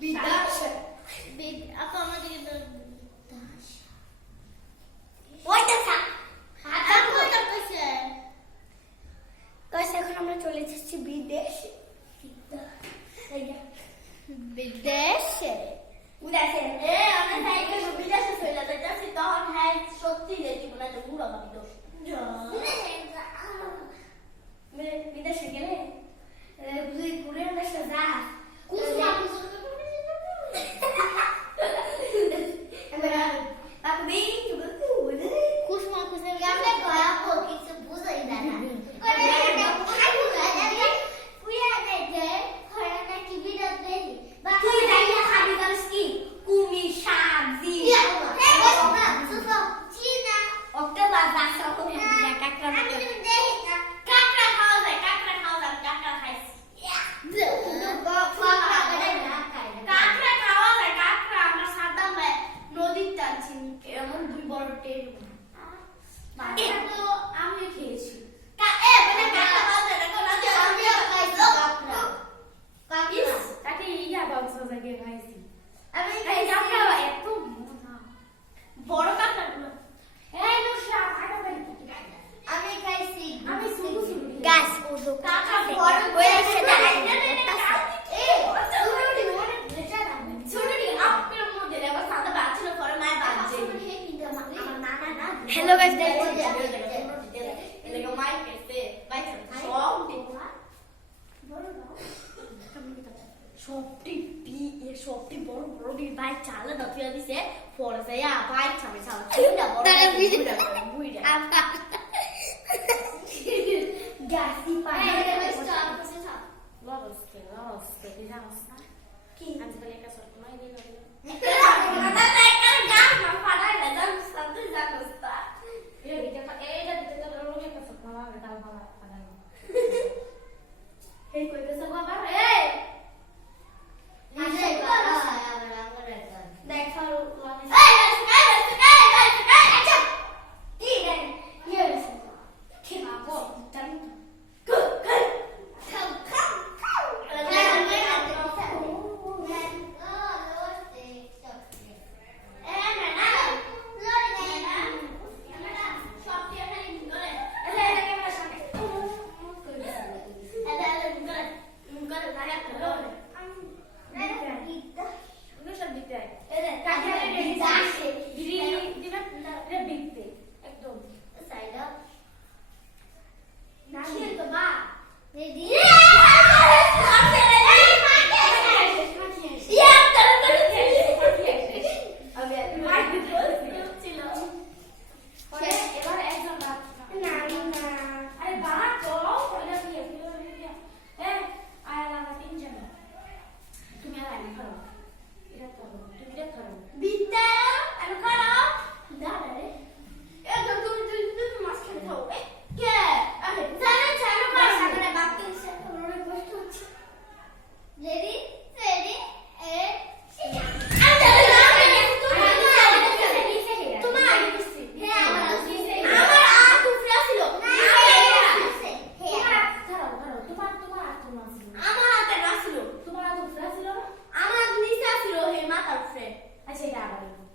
Bidasha. Bid. আপা আমাকে Bidasha. ওইটা থাক। হাতা কোথা কইছে? কইছে এখন আমরা চলে যাচ্ছি বিদেশে। বিদেশে। উদাসে এ আমরা সাইকেল বিদেশে চলে যাইতাছি তখন হ্যাঁ সত্যি দেখি মনে হয় বুড়া roteiro. Ah, mas... É por allá, vai, chame, chame, chula, por allá, chula, por allá. Gassi, pai. Hey, let's stop, let's stop. Love us, love us, love us. Antes de que a sua mãe, love us. reality.